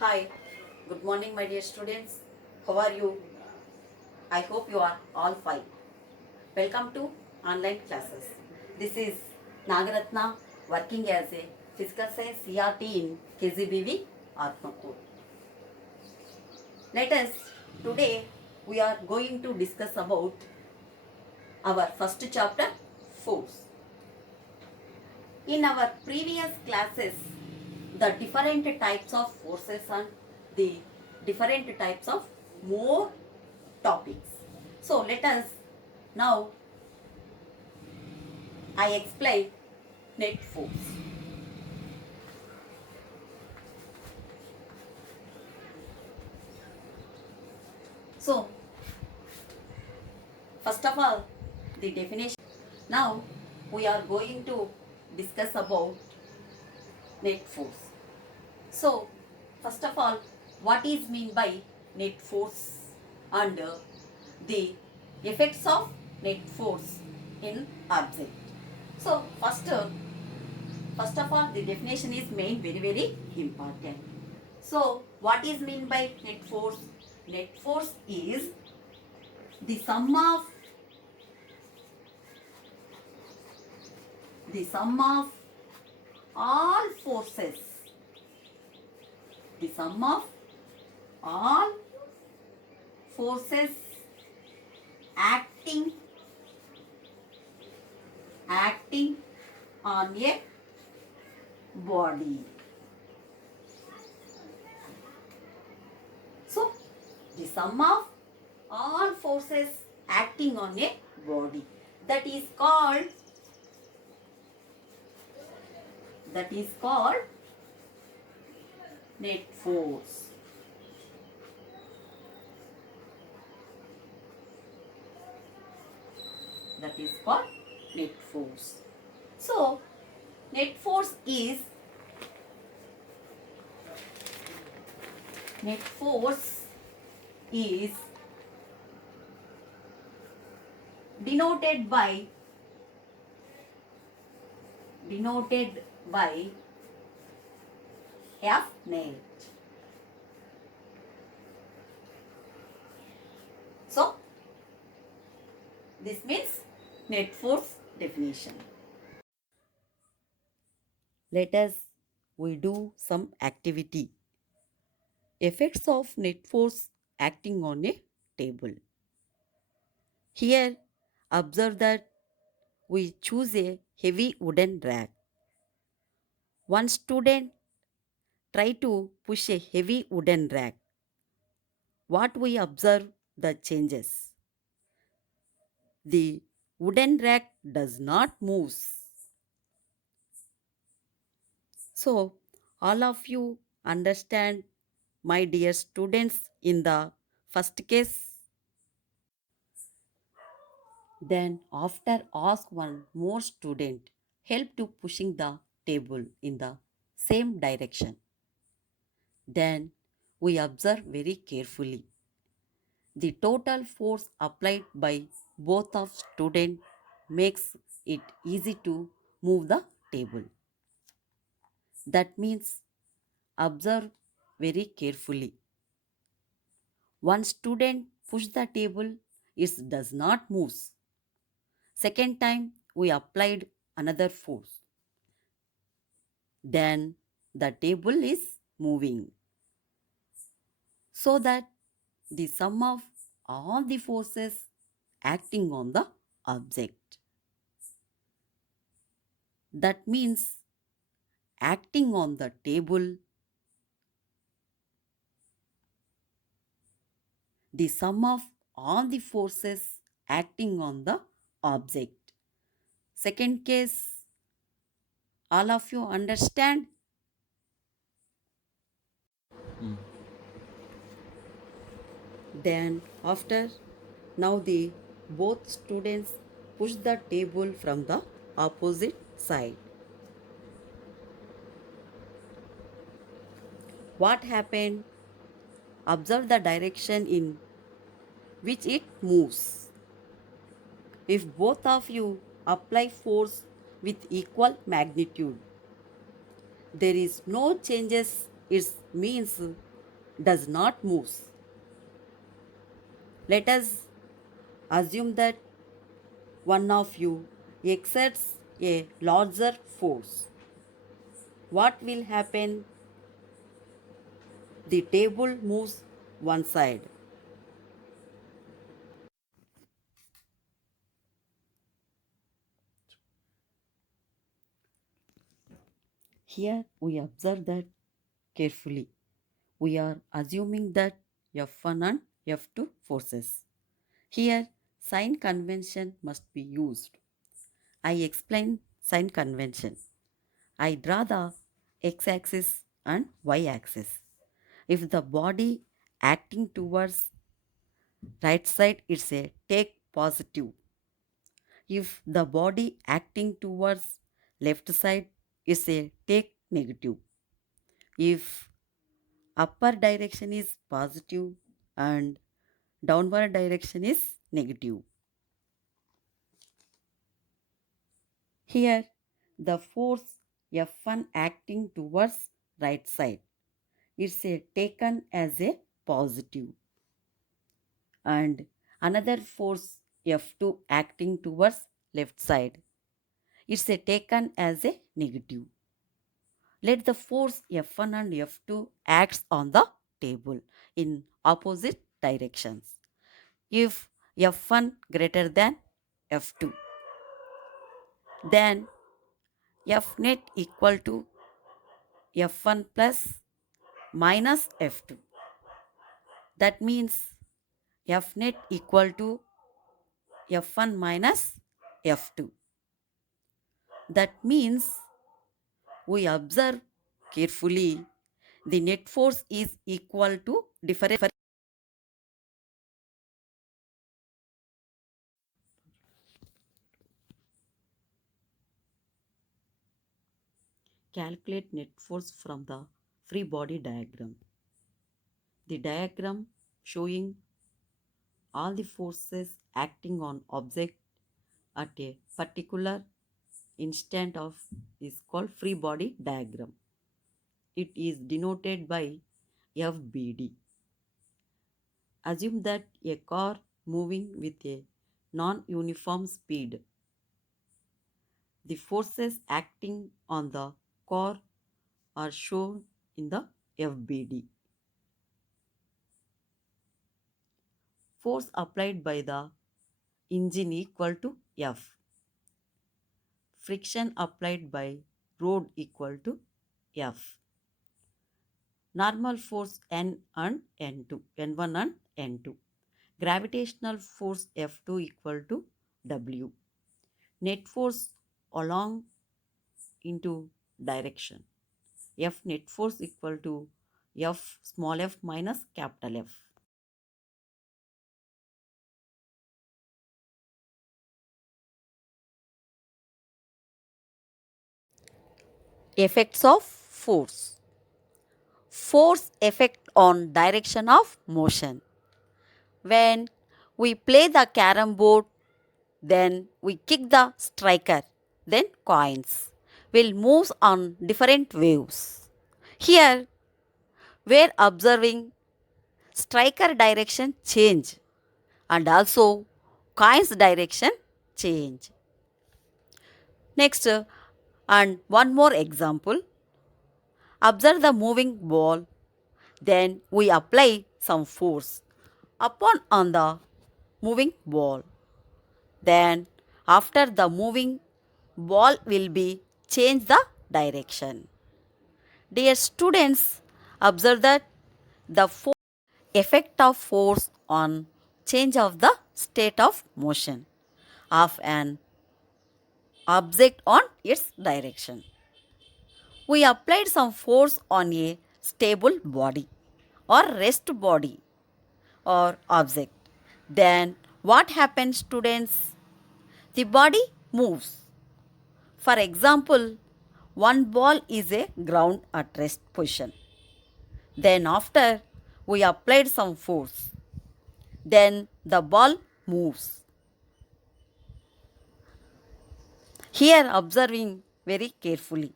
Hi, good morning, my dear students. How are you? I hope you are all fine. Welcome to online classes. This is Nagaratna working as a physical science CRT in KZBV Atmakur. Let us today we are going to discuss about our first chapter, force. In our previous classes, the different types of forces and the different types of more topics. So let us now I explain net force. So first of all, the definition. Now we are going to discuss about net force. So first of all, what is meant by net force and the effects of net force in object. So first of all, the definition is main very important. So what is meant by net force? Net force is the sum of all forces, the sum of all forces acting on a body. So the sum of all forces acting on a body, that is called net force. That is called net force. So net force is denoted by F net. So this means net force definition. Let us we do some activity. Effects of net force acting on a table. Here observe that we choose a heavy wooden rack. One student try to push a heavy wooden rack. What we observe the changes. The wooden rack does not move. So all of you understand, my dear students, in the first case. Then after ask one more student help to pushing the table in the same direction. Then we observe very carefully. The total force applied by both of student makes it easy to move the table. That means observe very carefully. One student push the table, it does not move. Second time we applied another force. Then the table is moving. So that the sum of all the forces acting on the object. That means acting on the table, the sum of all the forces acting on the object. Second case, all of you understand? Then after, now the both students push the table from the opposite side. What happened? Observe the direction in which it moves. If both of you apply force with equal magnitude, there is no changes. It means does not move. Let us assume that one of you exerts a larger force. What will happen? The table moves one side. Here we observe that carefully. We are assuming that F1 and F2 forces. Here, sign convention must be used. I explain sign convention. I draw the x axis and y axis. If the body acting towards right side, it's a take positive. If the body acting towards left side, it's a take negative. If upper direction is positive and downward direction is negative. Here, the force F1 acting towards right side is taken as a positive, and another force F2 acting towards left side is taken as a negative. Let the force F1 and F2 acts on the table in opposite directions. If F1 greater than F2, then F net equal to F1 plus minus F2. That means F net equal to F1 minus F2. That means we observe carefully the net force is equal to different. Calculate net force from the free body diagram. The diagram showing all the forces acting on object at a particular instant of is called free body diagram. It is denoted by FBD. Assume that a car moving with a non-uniform speed. The forces acting on the car are shown in the FBD. Force applied by the engine equal to F. Friction applied by road equal to F. Normal force N and N2, N1 and N2. Gravitational force F2 equal to W. Net force along into direction. F net force equal to F small f minus capital F. Effects of force. Force effect on direction of motion. When we play the carom board, then we kick the striker, then coins will move on different waves. Here, we're observing striker direction change and also coins direction change. Next, and one more example. Observe the moving ball. Then we apply some force upon on the moving ball. Then after the moving ball will be change the direction. Dear students, observe that the effect of force on change of the state of motion of an object on its direction. We applied some force on a stable body or rest body or object. Then what happens, students? The body moves. For example, one ball is a ground at rest position. Then after we applied some force, then the ball moves. Here observing very carefully.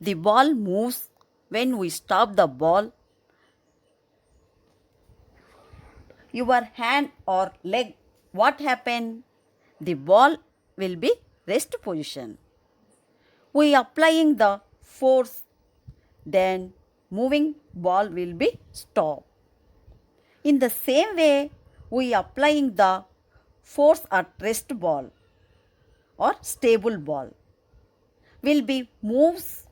The ball moves when we stop the ball your hand or leg, what happen? The ball will be rest position. We applying the force, then moving ball will be stop. In the same way, we applying the force at rest ball or stable ball will be moves.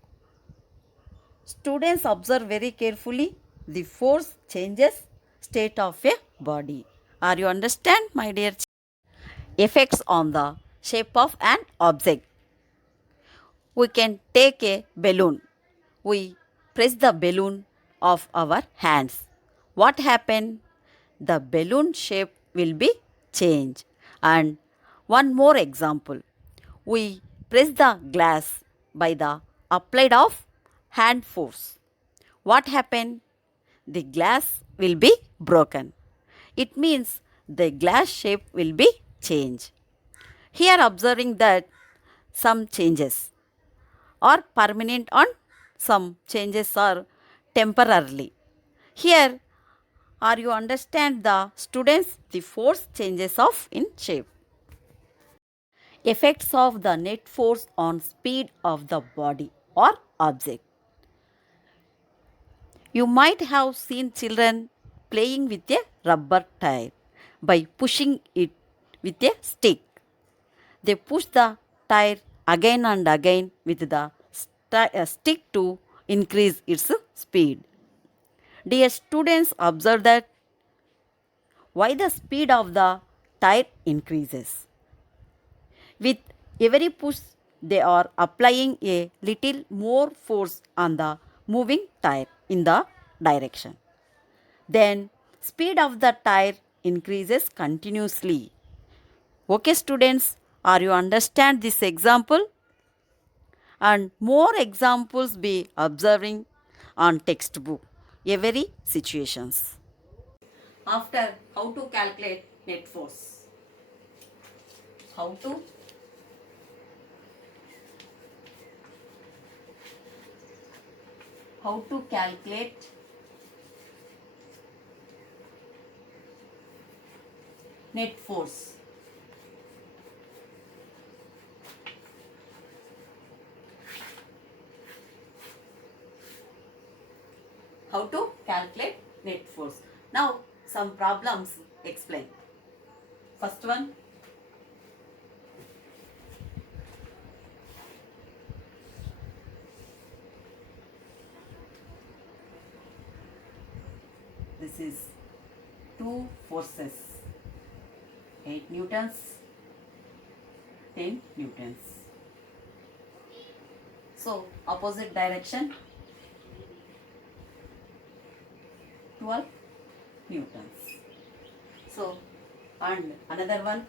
Students observe very carefully the force changes state of a body. Are you understand, my dear? Effects on the shape of an object. We can take a balloon. We press the balloon of our hands. What happen? The balloon shape will be changed. And one more example. We press the glass by the applied of hand force. What happen? The glass will be broken. It means the glass shape will be changed. Here observing that some changes are permanent and some changes are temporarily. Here are you understand the students the force changes of in shape. Effects of the net force on speed of the body or object. You might have seen children playing with a rubber tire by pushing it with a stick. They push the tire again and again with the stick to increase its speed. Dear students, observe that why the speed of the tire increases. With every push, they are applying a little more force on the moving tire in the direction. Then speed of the tire increases continuously. Okay students, are you understand this example? And more examples be observing on textbook every situations. After how to calculate net force. How to calculate net force. How to calculate net force. Now some problems explain. First one, this is two forces, 8 newtons, 10 newtons. So opposite direction 12 newtons. So and another one,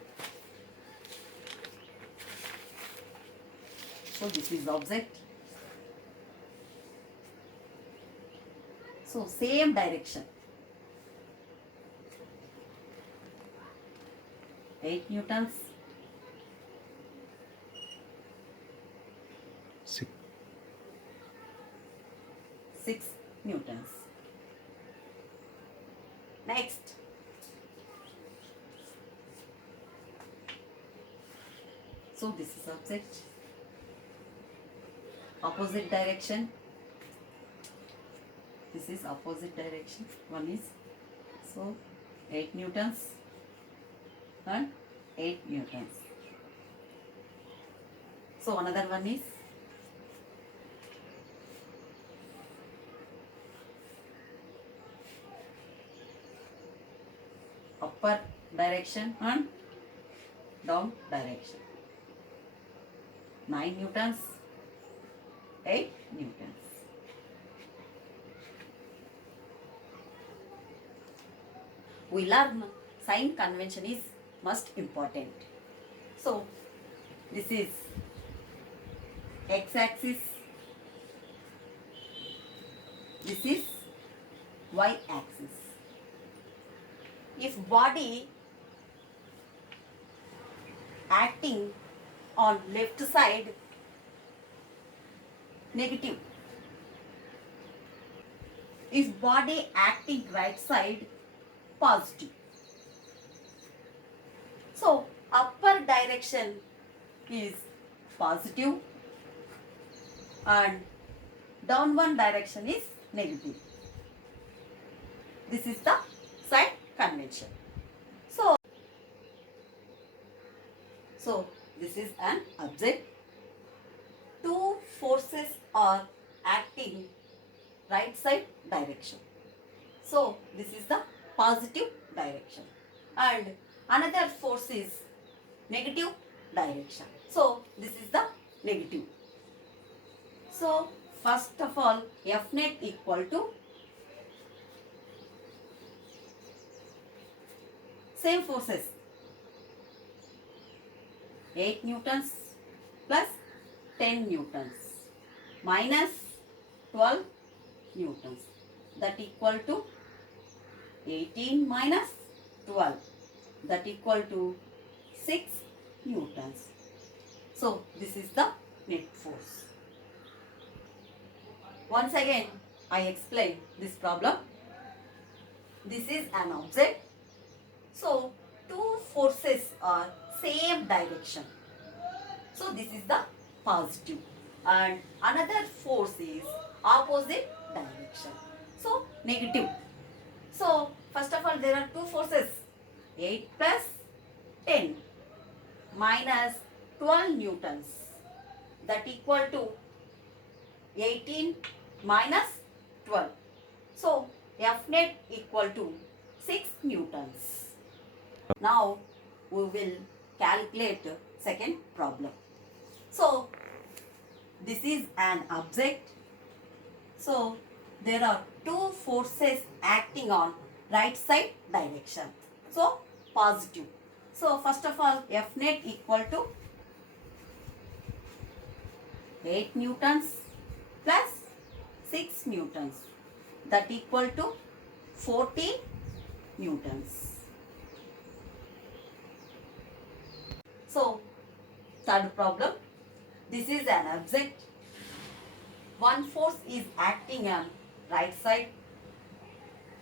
so this is object. So same direction 8 newtons, 6 newtons. Next, so this is object, opposite direction, this is opposite direction, one is so 8 newtons and 8 newtons. So another one is upper direction and down direction, 9 newtons, 8 newtons. We learn sign convention is most important. So this is x-axis, this is y-axis. If body acting on left side, negative. If body acting right side, positive. So upper direction is positive and down one direction is negative. This is the sign convention. So, so this is an object. Two forces are acting right side direction. So this is the positive direction and another force is negative direction. So this is the negative. So first of all F net equal to same forces 8 newtons plus 10 newtons minus 12 newtons that equal to 18 minus 12 that equal to 6 newtons. So this is the net force. Once again I explain this problem. This is an object. So two forces are same direction. So this is the positive and another force is opposite direction. So negative. So first of all there are two forces 8 plus 10 minus 12 newtons that equal to 18 minus 12. So F net equal to 6 newtons. Now we will calculate second problem. So this is an object. So there are two forces acting on right side direction. So positive. So first of all F net equal to 8 newtons plus 6 newtons that equal to 14 newtons. So third problem. This is an object. One force is acting on right side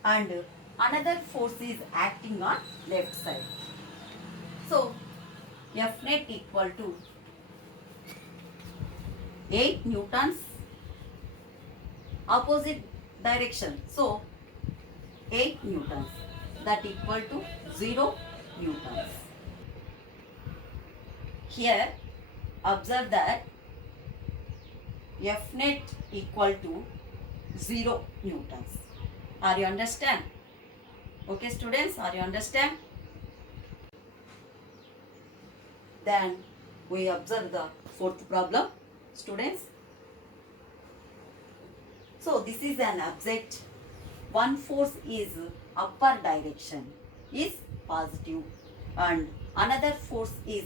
and another force is acting on left side. So F net equal to 8 newtons opposite direction. So 8 newtons that equal to 0 newtons. Here observe that F net equal to 0 newtons. Are you understand? Okay students, are you understand? Then we observe the fourth problem, students. So this is an object. One force is upper direction is positive and another force is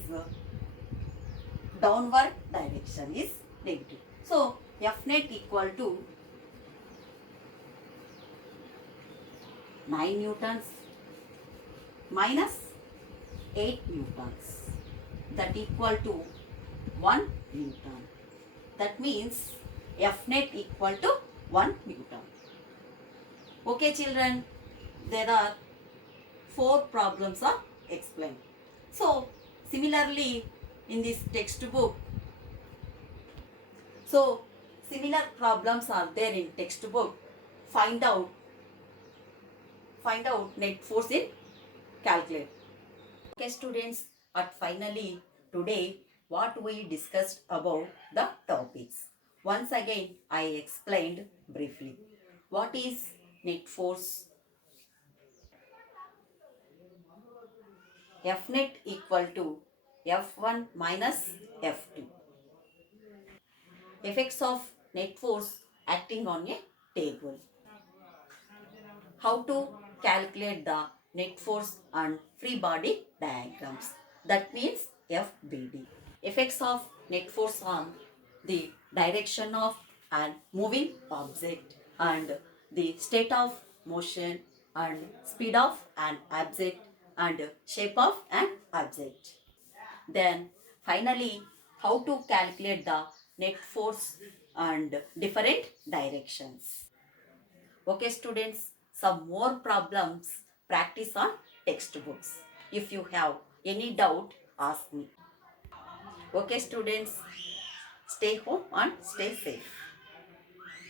downward direction is negative. So F net equal to 9 newtons minus 8 newtons that equal to 1 newton. That means F net equal to 1 newton. Okay children, there are 4 problems are explained. So similarly in this textbook, so similar problems are there in textbook. Find out net force in calculate. Okay students, at finally today what we discussed about the topics. Once again I explained briefly. What is net force? F net equal to F1 minus F2. Effects of net force acting on a table. How to calculate the net force and free body diagrams. That means FBD. Effects of net force on the direction of an moving object and the state of motion and speed of an object and shape of an object. Then finally how to calculate the net force and different directions. Okay students, some more problems practice on textbooks. If you have any doubt, ask me. Okay, students, stay home and stay safe.